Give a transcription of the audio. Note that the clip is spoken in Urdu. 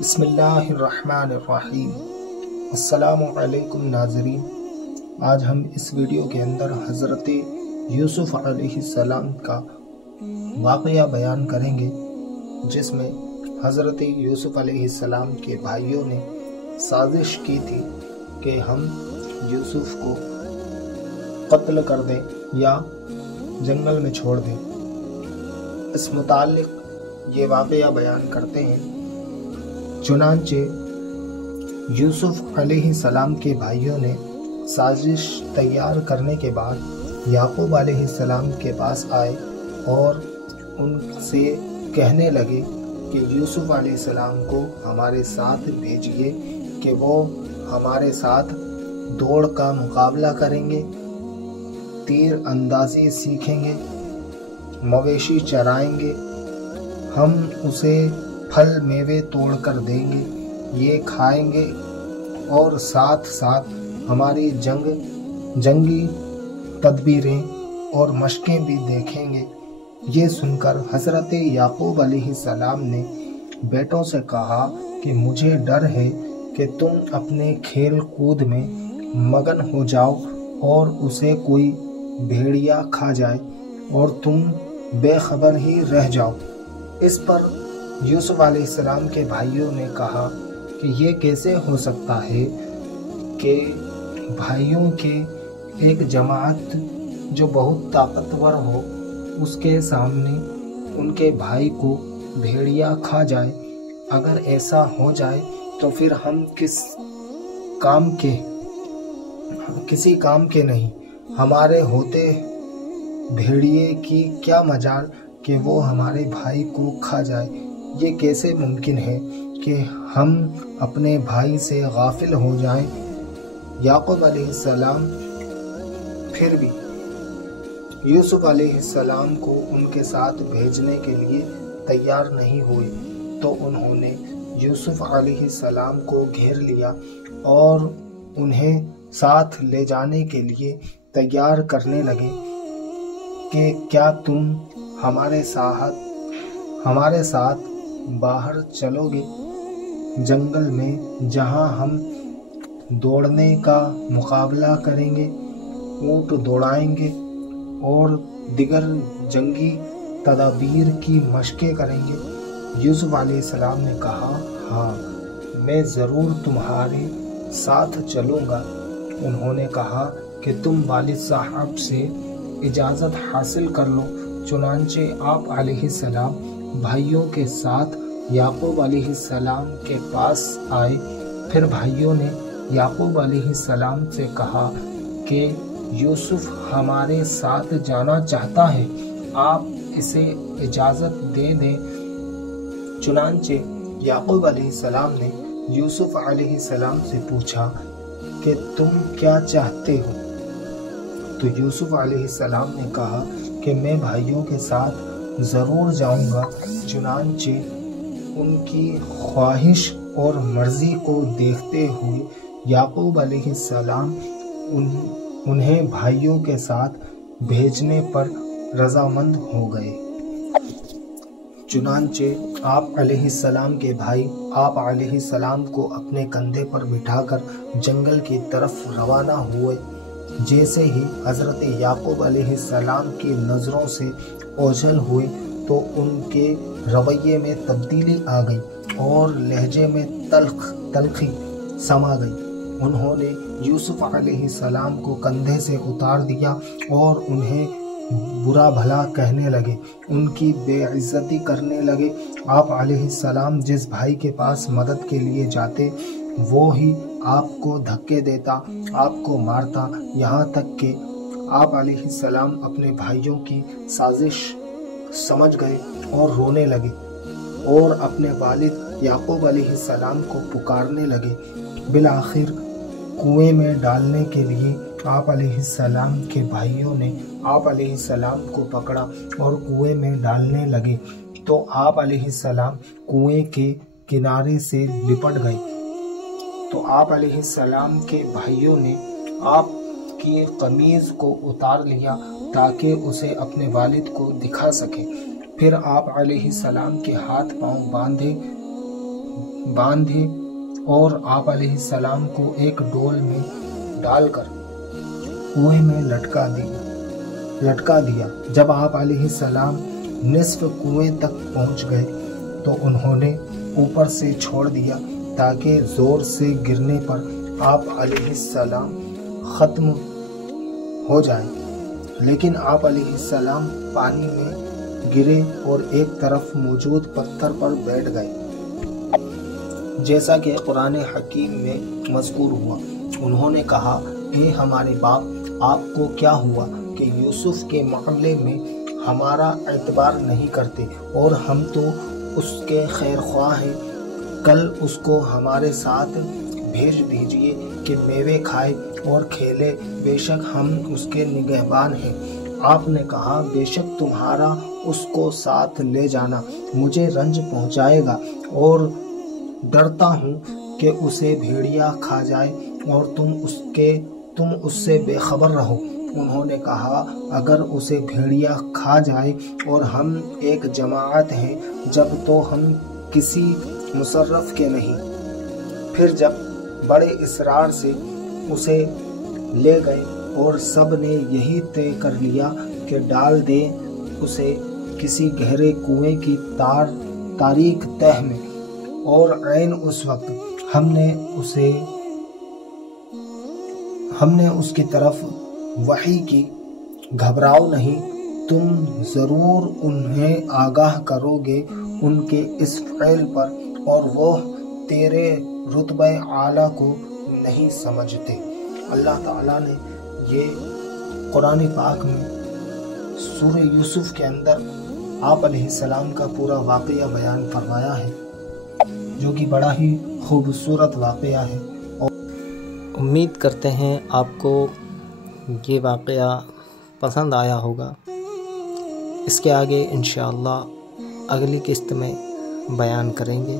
بسم اللہ الرحمن الرحیم۔ السلام علیکم ناظرین، آج ہم اس ویڈیو کے اندر حضرت یوسف علیہ السلام کا واقعہ بیان کریں گے، جس میں حضرت یوسف علیہ السلام کے بھائیوں نے سازش کی تھی کہ ہم یوسف کو قتل کر دیں یا جنگل میں چھوڑ دیں۔ اس متعلق یہ واقعہ بیان کرتے ہیں۔ چنانچہ یوسف علیہ السلام کے بھائیوں نے سازش تیار کرنے کے بعد یعقوب علیہ السلام کے پاس آئے اور ان سے کہنے لگے کہ یوسف علیہ السلام کو ہمارے ساتھ بھیجیے کہ وہ ہمارے ساتھ دوڑ کا مقابلہ کریں گے، تیر اندازی سیکھیں گے، مویشی چرائیں گے، ہم اسے پھل میوے توڑ کر دیں گے، یہ کھائیں گے اور ساتھ ساتھ ہماری جنگی تدبیریں اور مشقیں بھی دیکھیں گے۔ یہ سن کر حضرت یعقوب علیہ السلام نے بیٹوں سے کہا کہ مجھے ڈر ہے کہ تم اپنے کھیل کود میں مگن ہو جاؤ اور اسے کوئی بھیڑیا کھا جائے اور تم بے خبر ہی رہ جاؤ۔ اس پر یوسف علیہ السلام کے بھائیوں نے کہا کہ یہ کیسے ہو سکتا ہے کہ بھائیوں کے ایک جماعت جو بہت طاقتور ہو اس کے سامنے ان کے بھائی کو بھیڑیا کھا جائے؟ اگر ایسا ہو جائے تو پھر ہم کسی کام کے نہیں، ہمارے ہوتے بھیڑیے کی کیا مجال کہ وہ ہمارے بھائی کو کھا جائے۔ یہ کیسے ممکن ہے کہ ہم اپنے بھائی سے غافل ہو جائیں؟ یعقوب علیہ السلام پھر بھی یوسف علیہ السلام کو ان کے ساتھ بھیجنے کے لیے تیار نہیں ہوئے، تو انہوں نے یوسف علیہ السلام کو گھیر لیا اور انہیں ساتھ لے جانے کے لیے تیار کرنے لگے کہ کیا تم ہمارے ساتھ باہر چلو گے جنگل میں، جہاں ہم دوڑنے کا مقابلہ کریں گے، اونٹ دوڑائیں گے اور دیگر جنگی تدابیر کی مشقیں کریں گے؟ یوسف علیہ السلام نے کہا، ہاں میں ضرور تمہارے ساتھ چلوں گا۔ انہوں نے کہا کہ تم والد صاحب سے اجازت حاصل کر لو۔ چنانچہ آپ علیہ السلام بھائیوں کے ساتھ یعقوب علیہ السلام کے پاس آئے۔ پھر بھائیوں نے یعقوب علیہ السلام سے کہا کہ یوسف ہمارے ساتھ جانا چاہتا ہے، آپ اسے اجازت دے دیں۔ چنانچہ یعقوب علیہ السلام نے یوسف علیہ السلام سے پوچھا کہ تم کیا چاہتے ہو؟ تو یوسف علیہ السلام نے کہا کہ میں بھائیوں کے ساتھ ضرور جاؤں گا۔ چنانچہ ان کی خواہش اور مرضی کو دیکھتے ہوئے یعقوب علیہ السلام انہیں بھائیوں کے ساتھ بھیجنے پر رضامند ہو گئے۔ چنانچہ آپ علیہ السلام کے بھائی آپ علیہ السلام کو اپنے کندھے پر بٹھا کر جنگل کی طرف روانہ ہوئے۔ جیسے ہی حضرت یعقوب علیہ السلام کی نظروں سے اوجھل ہوئے تو ان کے رویے میں تبدیلی آ گئی اور لہجے میں تلخی سما گئی۔ انہوں نے یوسف علیہ السلام کو کندھے سے اتار دیا اور انہیں برا بھلا کہنے لگے، ان کی بے عزتی کرنے لگے۔ آپ علیہ السلام جس بھائی کے پاس مدد کے لیے جاتے وہ ہی آپ کو دھکے دیتا، آپ کو مارتا، یہاں تک کہ آپ علیہ السلام اپنے بھائیوں کی سازش سمجھ گئے اور رونے لگے اور اپنے والد یعقوب علیہ السلام کو پکارنے لگے۔ بالآخر کنویں میں ڈالنے کے لیے آپ علیہ السلام کے بھائیوں نے آپ علیہ السلام کو پکڑا اور کنویں میں ڈالنے لگے تو آپ علیہ السلام کنویں کے کنارے سے لپٹ گئے۔ تو آپ علیہ السلام کے بھائیوں نے آپ کی قمیض کو اتار لیا تاکہ اسے اپنے والد کو دکھا سکے۔ پھر آپ علیہ السلام کے ہاتھ پاؤں باندھے باندھے اور آپ علیہ السلام کو ایک ڈول میں ڈال کر کنویں میں لٹکا دیا۔ جب آپ علیہ السلام نصف کنویں تک پہنچ گئے تو انہوں نے اوپر سے چھوڑ دیا تاکہ زور سے گرنے پر آپ علیہ السلام ختم ہو جائیں، لیکن آپ علیہ السلام پانی میں گرے اور ایک طرف موجود پتھر پر بیٹھ گئے، جیسا کہ قرآن حکیم میں مذکور ہوا۔ انہوں نے کہا، اے ہمارے باپ، آپ کو کیا ہوا کہ یوسف کے معاملے میں ہمارا اعتبار نہیں کرتے، اور ہم تو اس کے خیر خواہ ہیں۔ کل اس کو ہمارے ساتھ بھیج دیجئے کہ میوے کھائے اور کھیلے، بے شک ہم اس کے نگہبان ہیں۔ آپ نے کہا، بے شک تمہارا اس کو ساتھ لے جانا مجھے رنج پہنچائے گا، اور ڈرتا ہوں کہ اسے بھیڑیا کھا جائے اور تم اس سے بے خبر رہو۔ انہوں نے کہا، اگر اسے بھیڑیا کھا جائے اور ہم ایک جماعت ہیں جب تو ہم کسی مصرف کے نہیں۔ پھر جب بڑے اصرار سے اسے لے گئے اور سب نے یہی طے کر لیا کہ ڈال دیں اسے کسی گہرے کنویں کی تاریک تہ میں، اور عین اس وقت ہم نے اس کی طرف وحی کی، گھبراؤ نہیں، تم ضرور انہیں آگاہ کرو گے ان کے اس فعل پر، اور وہ تیرے رتبہ اعلیٰ کو نہیں سمجھتے۔ اللہ تعالیٰ نے یہ قرآن پاک میں سورہ یوسف کے اندر آپ علیہ السلام کا پورا واقعہ بیان فرمایا ہے، جو کہ بڑا ہی خوبصورت واقعہ ہے، اور امید کرتے ہیں آپ کو یہ واقعہ پسند آیا ہوگا۔ اس کے آگے انشاءاللہ اگلی قسط میں بیان کریں گے۔